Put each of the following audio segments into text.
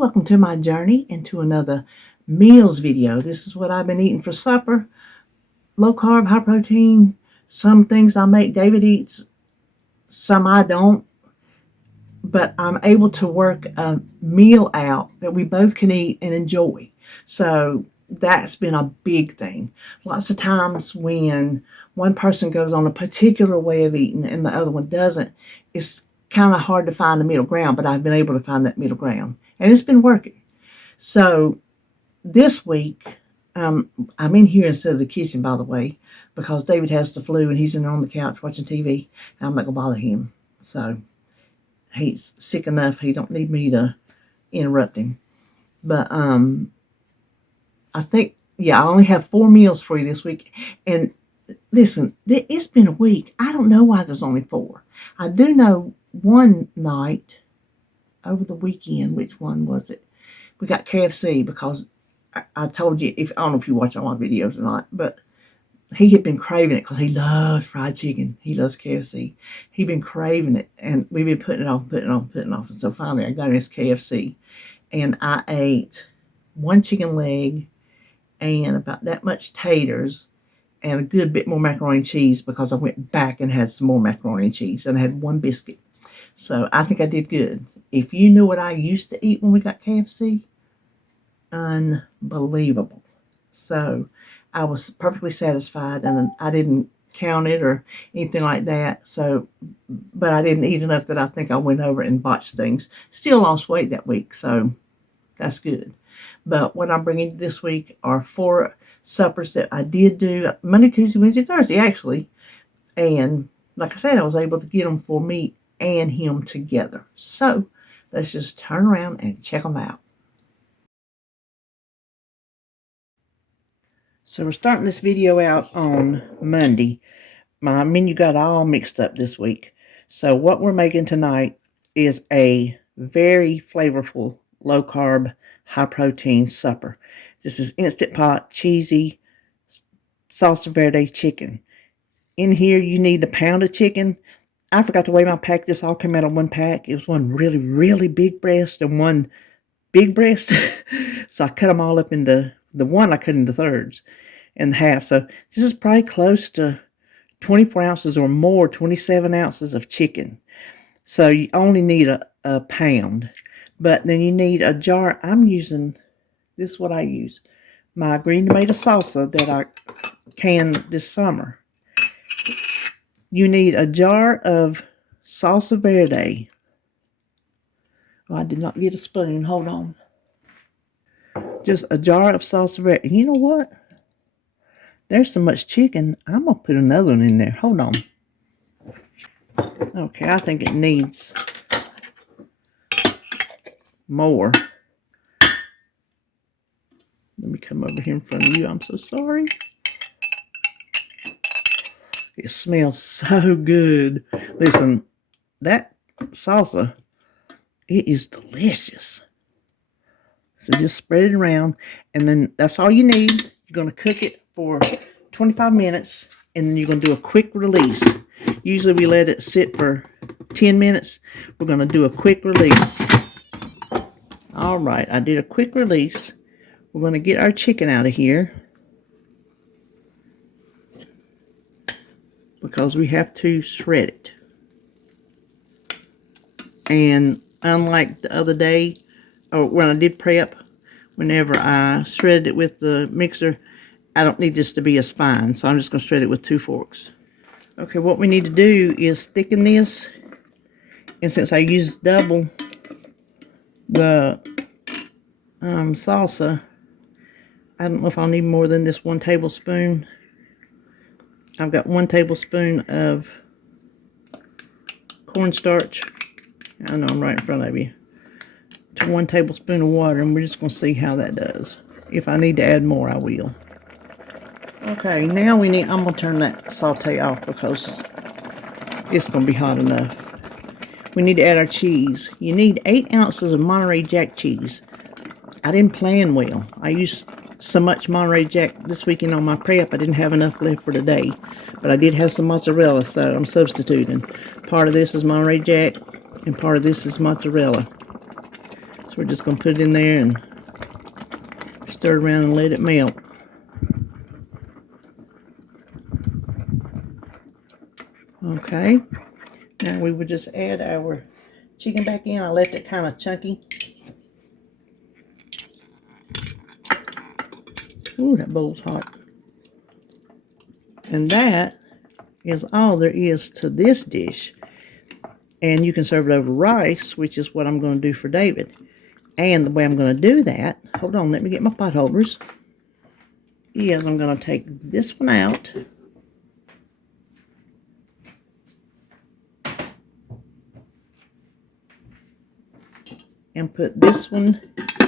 welcome to my journey into another meals video. This is what I've been eating for supper. Low carb, high protein. Some things I make David eats, some I don't. But I'm able to work a meal out that we both can eat and enjoy. So that's been a big thing. Lots of times when one person goes on a particular way of eating and the other one doesn't, it's kind of hard to find the middle ground, but I've been able to find that middle ground. And it's been working. So this week, I'm in here instead of the kitchen, by the way, because David has the flu and he's in on the couch watching TV. And I'm not going to bother him. So he's sick enough. He don't need me to interrupt him. But I think, I only have 4 meals for you this week. And listen, it's been a week. I don't know why there's only 4. I do know one night over the weekend, which one was it? We got KFC because I told you, I don't know if you watch all my videos or not, but he had been craving it because he loves fried chicken. He loves KFC. He'd been craving it, and we've been putting it off. And so finally I got him his KFC, and I ate 1 chicken leg and about that much taters and a good bit more macaroni and cheese because I went back and had some more macaroni and cheese, and I had 1 biscuit. So I think I did good. If you knew what I used to eat when we got KFC, unbelievable. So I was perfectly satisfied, and I didn't count it or anything like that. So, but I didn't eat enough that I think I went over and botched things. Still lost weight that week, so that's good. But what I'm bringing this week are 4 suppers that I did do Monday, Tuesday, Wednesday, Thursday, actually. And like I said, I was able to get them for me and him together. So let's just turn around and check them out. So we're starting this video out on Monday. My menu got all mixed up this week. So what we're making tonight is a very flavorful, low-carb, high-protein supper. This is Instant Pot, cheesy, Salsa Verde chicken. In here, you need a pound of chicken. I forgot to weigh my pack. This all came out of 1 pack. It was 1 really, really big breast and 1 big breast. So I cut them all up into the one I cut into thirds and half. So this is probably close to 24 ounces or more, 27 ounces of chicken. So you only need a pound. But then you need a jar. I'm using, this is what I use, my green tomato salsa that I canned this summer. You need a jar of Salsa Verde. Oh, I did not get a spoon. Hold on. Just a jar of Salsa Verde. And you know what? There's so much chicken. I'm going to put another one in there. Hold on. Okay, I think it needs more. Let me come over here in front of you. I'm so sorry. It smells so good. Listen, that salsa, it is delicious. So just spread it around, and then that's all you need. You're going to cook it for 25 minutes, and then you're going to do a quick release. Usually we let it sit for 10 minutes. We're going to do a quick release. All right, I did a quick release. We're going to get our chicken out of here, because we have to shred it. And unlike the other day, or when I did prep, whenever I shredded it with the mixer, I don't need this to be a spine, so I'm just going to shred it with 2 forks. Okay, what we need to do is thicken this. And since I used double the salsa, I don't know if I'll need more than this 1 tablespoon. I've got 1 tablespoon of cornstarch. I know I'm right in front of you. To 1 tablespoon of water, and we're just going to see how that does. If I need to add more, I will. Okay, now I'm going to turn that saute off because it's going to be hot enough. We need to add our cheese. You need 8 ounces of Monterey Jack cheese. I didn't plan well. I used so much Monterey Jack this weekend on my prep, I didn't have enough left for today. But I did have some mozzarella, so I'm substituting. Part of this is Monterey Jack, and part of this is mozzarella. So we're just going to put it in there and stir it around and let it melt. Okay, now we would just add our chicken back in. I left it kind of chunky. Ooh, that bowl's hot. And that is all there is to this dish. And you can serve it over rice, which is what I'm going to do for David. And the way I'm going to do that, hold on, let me get my pot holders, is I'm going to take this one out. And put this one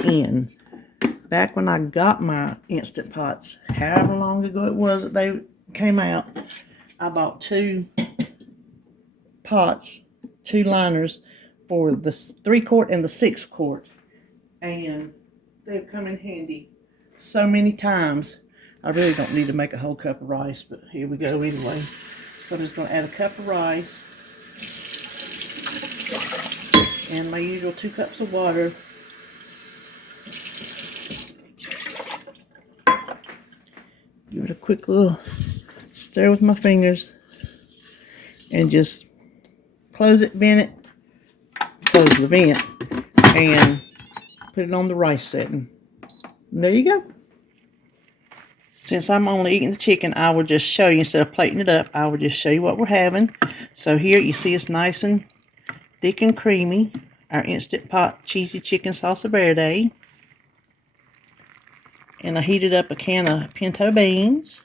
in. Back when I got my Instant Pots, however long ago it was that they came out, I bought 2 pots, 2 liners for the 3-quart and the 6-quart. And they've come in handy so many times. I really don't need to make a whole cup of rice, but here we go anyway. So I'm just going to add a cup of rice. And my usual 2 cups of water. Give it a quick little stir with my fingers. And just close it, vent it, close the vent, and put it on the rice setting. And there you go. Since I'm only eating the chicken, I will just show you, instead of plating it up, I will just show you what we're having. So here you see it's nice and thick and creamy. Our Instant Pot cheesy chicken salsa verde. And I heated up a can of pinto beans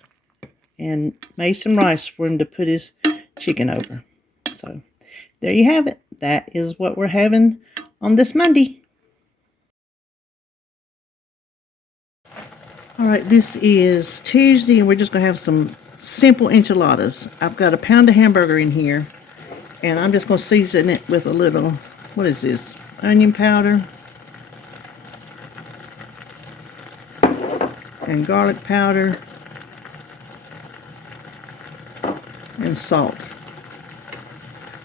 and made some rice for him to put his chicken over. So there you have it. That is what we're having on this Monday. Alright, this is Tuesday and we're just going to have some simple enchiladas. I've got a pound of hamburger in here and I'm just going to season it with a little, what is this, onion powder and garlic powder and salt.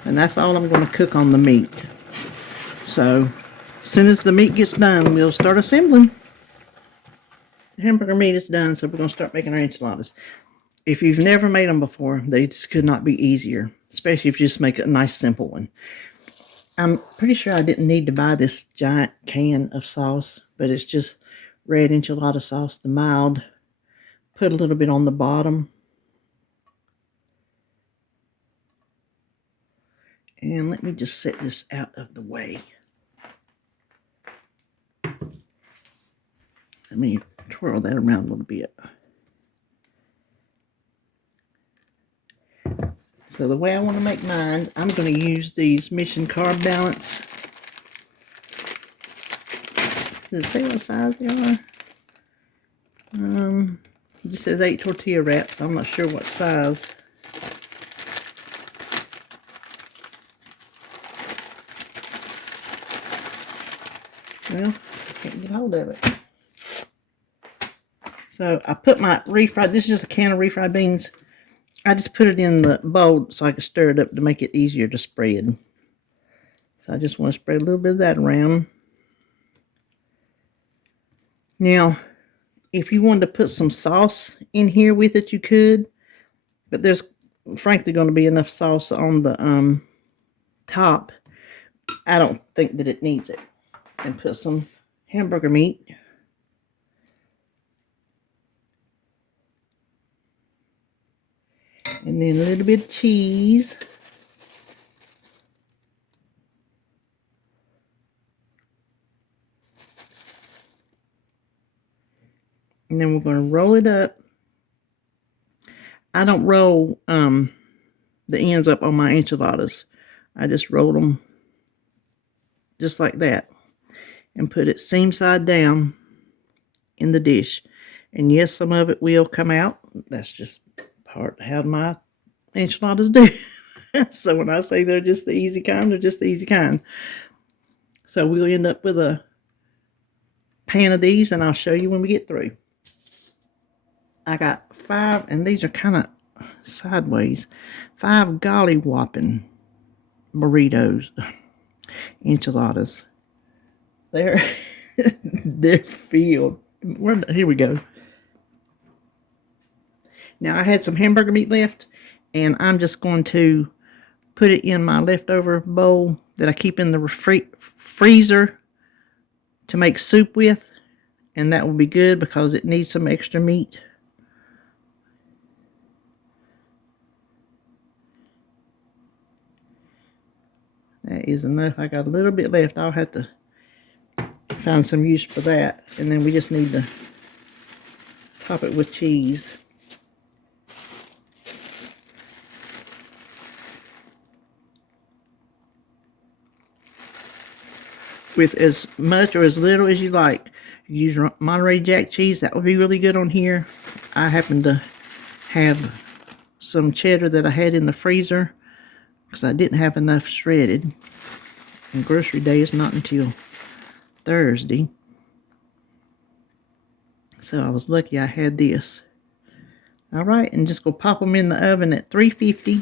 And that's all I'm going to cook on the meat. So as soon as the meat gets done, we'll start assembling. The hamburger meat is done, so we're going to start making our enchiladas. If you've never made them before, they just could not be easier, especially if you just make a nice simple one. I'm pretty sure I didn't need to buy this giant can of sauce, but it's just red enchilada sauce, the mild. Put a little bit on the bottom. And let me just set this out of the way. Let me twirl that around a little bit. So the way I want to make mine, I'm going to use these Mission Carb Balance. Does it say what size they are? It just says 8 tortilla wraps. I'm not sure what size. Well, I can't get hold of it. So I put my refried, this is just a can of refried beans. I just put it in the bowl so I could stir it up to make it easier to spread. So I just want to spread a little bit of that around. Now, if you wanted to put some sauce in here with it, you could. But there's frankly going to be enough sauce on the top. I don't think that it needs it. And put some hamburger meat. And then a little bit of cheese. And then we're going to roll it up. I don't roll the ends up on my enchiladas. I just roll them just like that. And put it seam side down in the dish. And yes, some of it will come out. That's just part of how my enchiladas do. So when I say they're just the easy kind, they're just the easy kind. So we'll end up with a pan of these, and I'll show you when we get through. I got 5, and these are kind of sideways. 5 golly whopping burritos, enchiladas. They're they're filled. Here we go. Now I had some hamburger meat left, and I'm just going to put it in my leftover bowl that I keep in the freezer to make soup with, and that will be good because it needs some extra meat. That is enough. I got a little bit left. I'll have to find some use for that, and then we just need to top it with cheese. With as much or as little as you like. Use Monterey Jack cheese. That would be really good on here. I happen to have some cheddar that I had in the freezer because I didn't have enough shredded. And grocery day is not until Thursday. So I was lucky I had this. Alright, and just go pop them in the oven at 350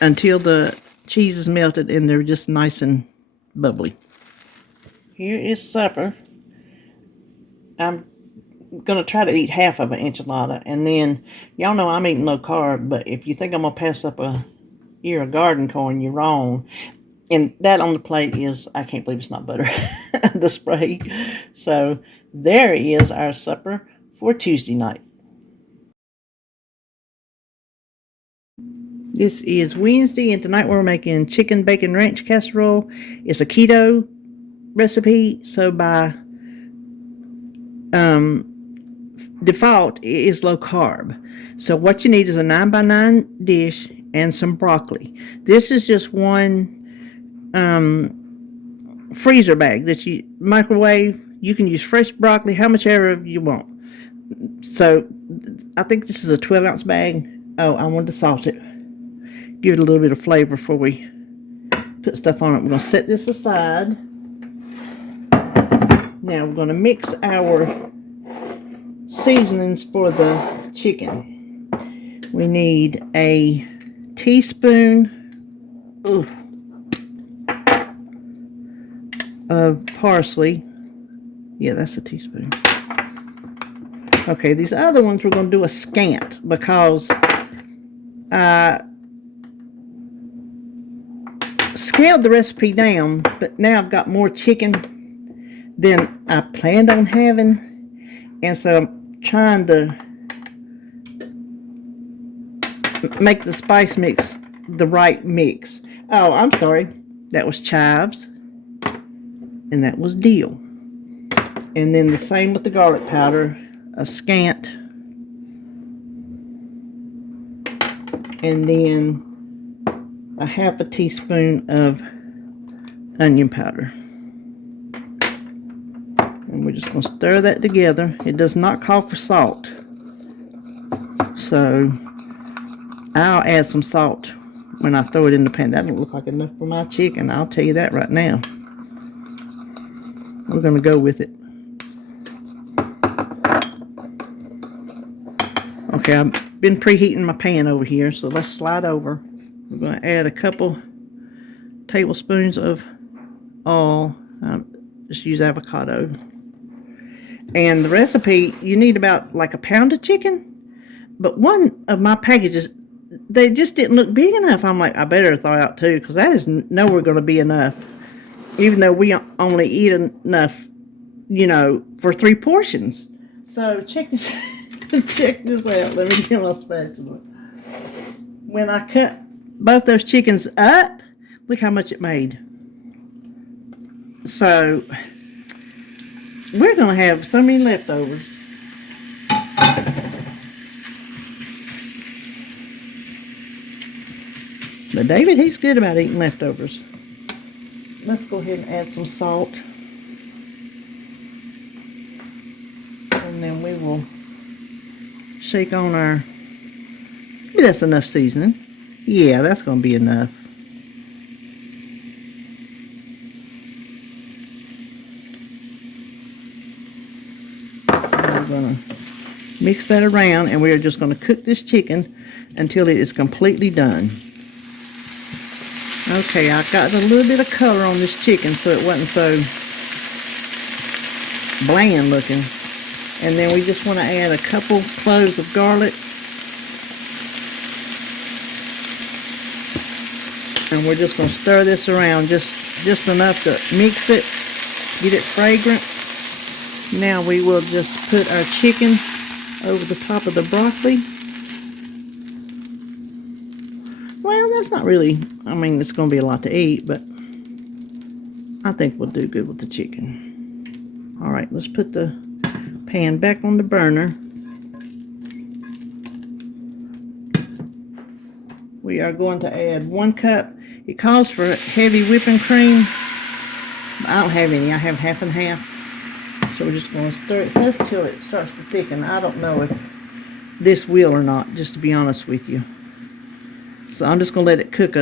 until the cheese is melted and they're just nice and bubbly. Here is supper. I'm going to try to eat half of an enchilada. And then, y'all know I'm eating low carb, but if you think I'm going to pass up a ear of garden corn, you're wrong. And that on the plate is, I can't believe it's not butter, the spray. So, there is our supper for Tuesday night. This is Wednesday, and tonight we're making chicken bacon ranch casserole. It's a keto recipe, so by default it is low carb. So what you need is a 9x9 dish and some broccoli. This is just one freezer bag that you microwave. You can use fresh broccoli, how much ever you want. So I think this is a 12-ounce bag. Oh, I wanted to salt it, give it a little bit of flavor before we put stuff on it. We're going to set this aside. Now we're going to mix our seasonings for the chicken. We need a teaspoon of parsley. Yeah, that's a teaspoon. Okay, these other ones we're going to do a scant because I scaled the recipe down, but now I've got more chicken than I planned on having, and so I'm trying to make the spice mix the right mix. Oh, I'm sorry, that was chives and that was dill, and then the same with the garlic powder, a scant, and then a half a teaspoon of onion powder. And we're just going to stir that together. It does not call for salt, so I'll add some salt when I throw it in the pan. That don't look like enough for my chicken, I'll tell you that right now. We're going to go with it. Okay, I've been preheating my pan over here, so let's slide over. We're going to add a couple tablespoons of oil. Just use avocado. And the recipe, you need about like a pound of chicken. But one of my packages, they just didn't look big enough. I'm like, I better throw out two, because that is nowhere going to be enough. Even though we only eat enough, you know, for 3 portions. So check this check this out. Let me get my spatula. When I cut both those chickens up, look how much it made. So we're going to have so many leftovers. But David, he's good about eating leftovers. Let's go ahead and add some salt. And then we will shake on our, maybe that's enough seasoning. Yeah, that's going to be enough. We're going to mix that around, and we're just going to cook this chicken until it is completely done. Okay, I got a little bit of color on this chicken so it wasn't so bland looking. And then we just want to add a couple cloves of garlic. And we're just going to stir this around just enough to mix it, get it fragrant. Now we will just put our chicken over the top of the broccoli. Well, that's not really, I mean, it's going to be a lot to eat, but I think we'll do good with the chicken. All right, let's put the pan back on the burner. We are going to add 1 cup. It calls for heavy whipping cream. I don't have any. I have half and half. So we're just going to stir it. It says till it starts to thicken. I don't know if this will or not, just to be honest with you. So I'm just going to let it cook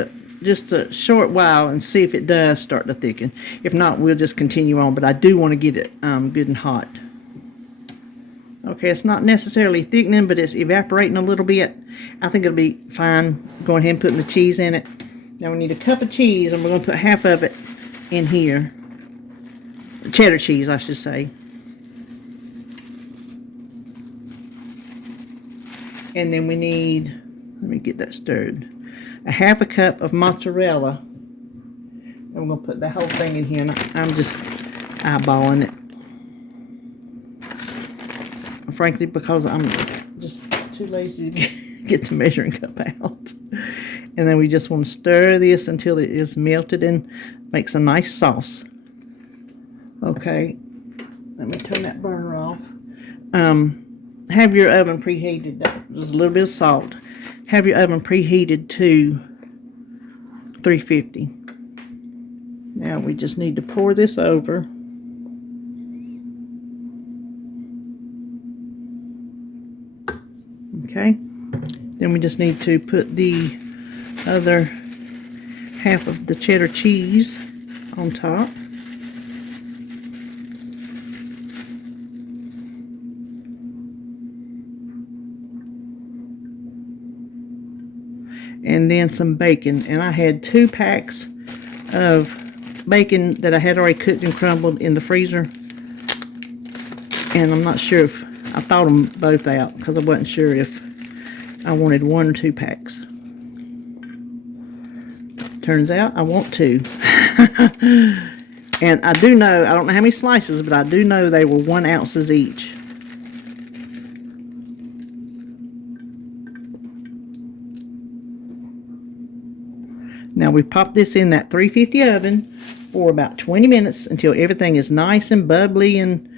just a short while and see if it does start to thicken. If not, we'll just continue on. But I do want to get it good and hot. Okay, it's not necessarily thickening, but it's evaporating a little bit. I think it'll be fine going ahead and putting the cheese in it. Now we need a cup of cheese, and we're going to put half of it in here. Cheddar cheese, I should say. And then we need, let me get that stirred, a half a cup of mozzarella. And we're going to put the whole thing in here, and I'm just eyeballing it. Frankly, because I'm just too lazy to get the measuring cup out. And then we just want to stir this until it is melted and makes a nice sauce. Okay, let me turn that burner off. Have your oven preheated. Just a little bit of salt. Have your oven preheated to 350. Now we just need to pour this over. Okay, then we just need to put the other half of the cheddar cheese on top. And then some bacon. And I had 2 packs of bacon that I had already cooked and crumbled in the freezer. And I'm not sure if I thought them both out because I wasn't sure if I wanted 1 or 2 packs. Turns out I want 2. And I do know, I don't know how many slices, but I do know they were 1 ounces each. Now we pop this in that 350 oven for about 20 minutes until everything is nice and bubbly and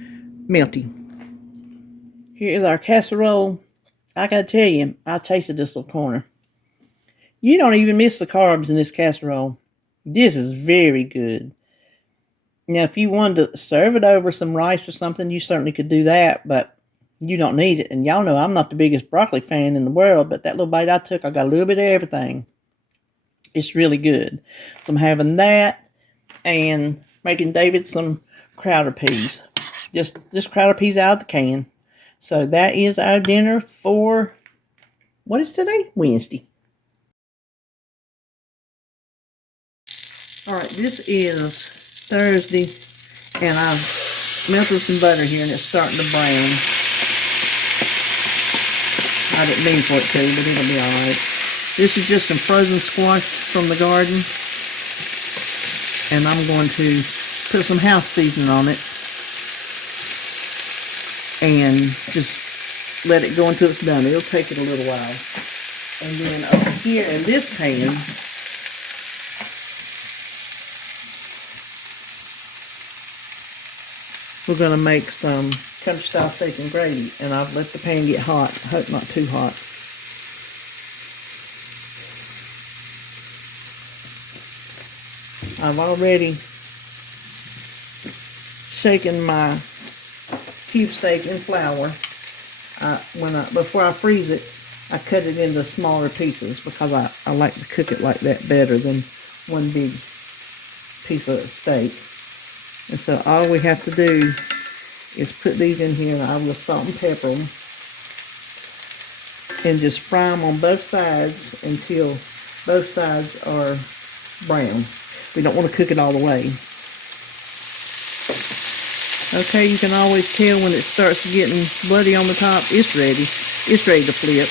melty. Here's our casserole. I gotta tell you, I tasted this little corner. You don't even miss the carbs in this casserole. This is very good. Now, if you wanted to serve it over some rice or something, you certainly could do that, but you don't need it. And y'all know I'm not the biggest broccoli fan in the world, but that little bite I took, I got a little bit of everything. It's really good. So I'm having that and making David some crowder peas. Just crowder peas out of the can. So that is our dinner for, what is today? Wednesday. All right, this is Thursday, and I've melted some butter here, and it's starting to brown. I didn't mean for it to, but it'll be all right. This is just some frozen squash from the garden, and I'm going to put some house seasoning on it and just let it go until it's done. It'll take it a little while. And then over here in this pan, we're going to make some country style steak and gravy, and I've let the pan get hot. I hope not too hot. I've already shaken my cube steak in flour. Before I freeze it, I cut it into smaller pieces because I like to cook it like that better than one big piece of steak. And so all we have to do is put these in here, and I will salt and pepper them and just fry them on both sides until both sides are brown. We don't want to cook it all the way. Okay, you can always tell when it starts getting bloody on the top. It's ready. It's ready to flip.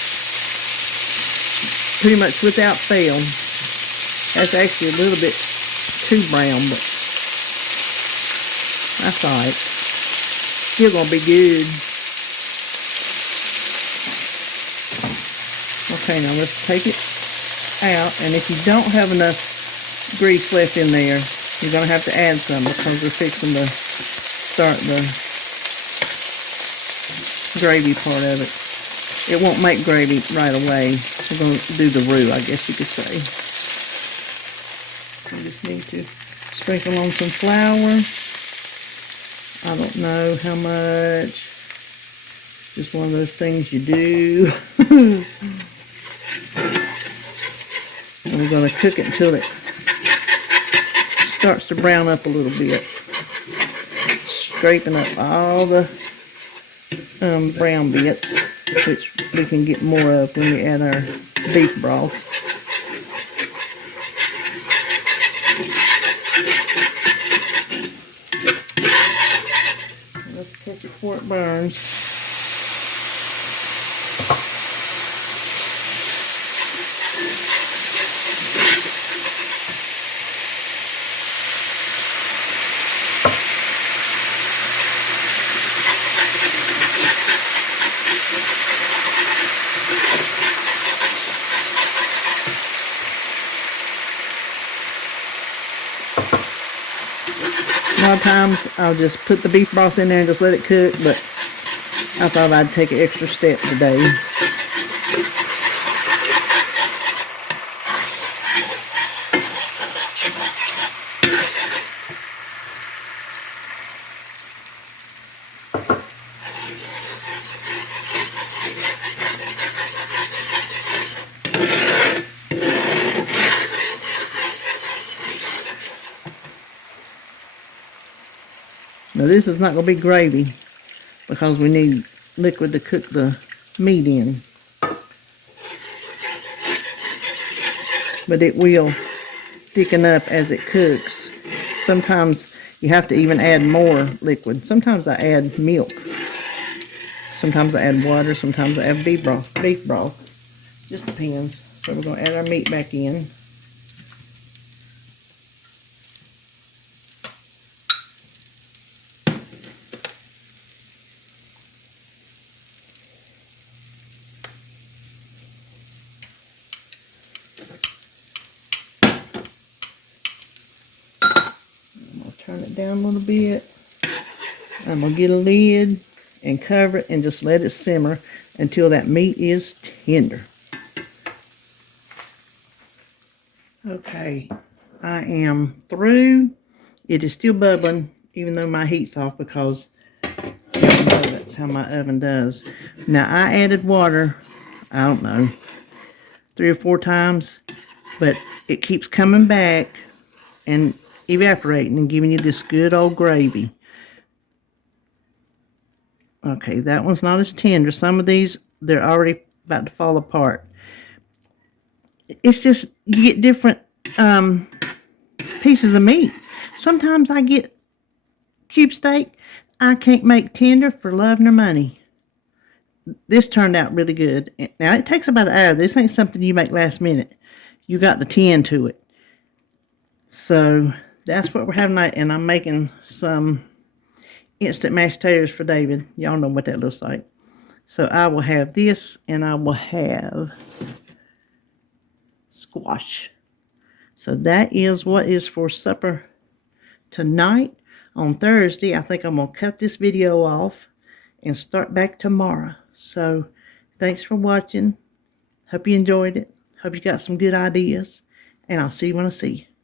Pretty much without fail. That's actually a little bit too brown, but that's alright. Still gonna be good. Okay, now let's take it out. And if you don't have enough grease left in there, you're gonna have to add some because we're fixing to start the gravy part of it. It won't make gravy right away. We're going to do the roux, I guess you could say. I just need to sprinkle on some flour. I don't know how much. Just one of those things you do. And we're going to cook it until it starts to brown up a little bit. Scraping up all the brown bits, which we can get more of when we add our beef broth. Let's catch it before it burns. A lot of times I'll just put the beef broth in there and just let it cook, but I thought I'd take an extra step today. Now this is not going to be gravy because we need liquid to cook the meat in. But it will thicken up as it cooks. Sometimes you have to even add more liquid. Sometimes I add milk. Sometimes I add water. Sometimes I add beef broth. Just depends. So we're going to add our meat back in. Turn it down a little bit. I'm going to get a lid and cover it and just let it simmer until that meat is tender. Okay, I am through. It is still bubbling even though my heat's off because you know that's how my oven does. Now I added water, I don't know, 3 or 4 times, but it keeps coming back and evaporating and giving you this good old gravy. Okay, that one's not as tender. Some of these, they're already about to fall apart. It's just, you get different pieces of meat. Sometimes I get cube steak I can't make tender for love nor money. This turned out really good. Now, it takes about an hour. This ain't something you make last minute. You got to tend to it. So that's what we're having tonight, and I'm making some instant mashed potatoes for David. Y'all know what that looks like. So I will have this, and I will have squash. So that is what is for supper tonight. On Thursday, I think I'm going to cut this video off and start back tomorrow. So thanks for watching. Hope you enjoyed it. Hope you got some good ideas. And I'll see you when I see you.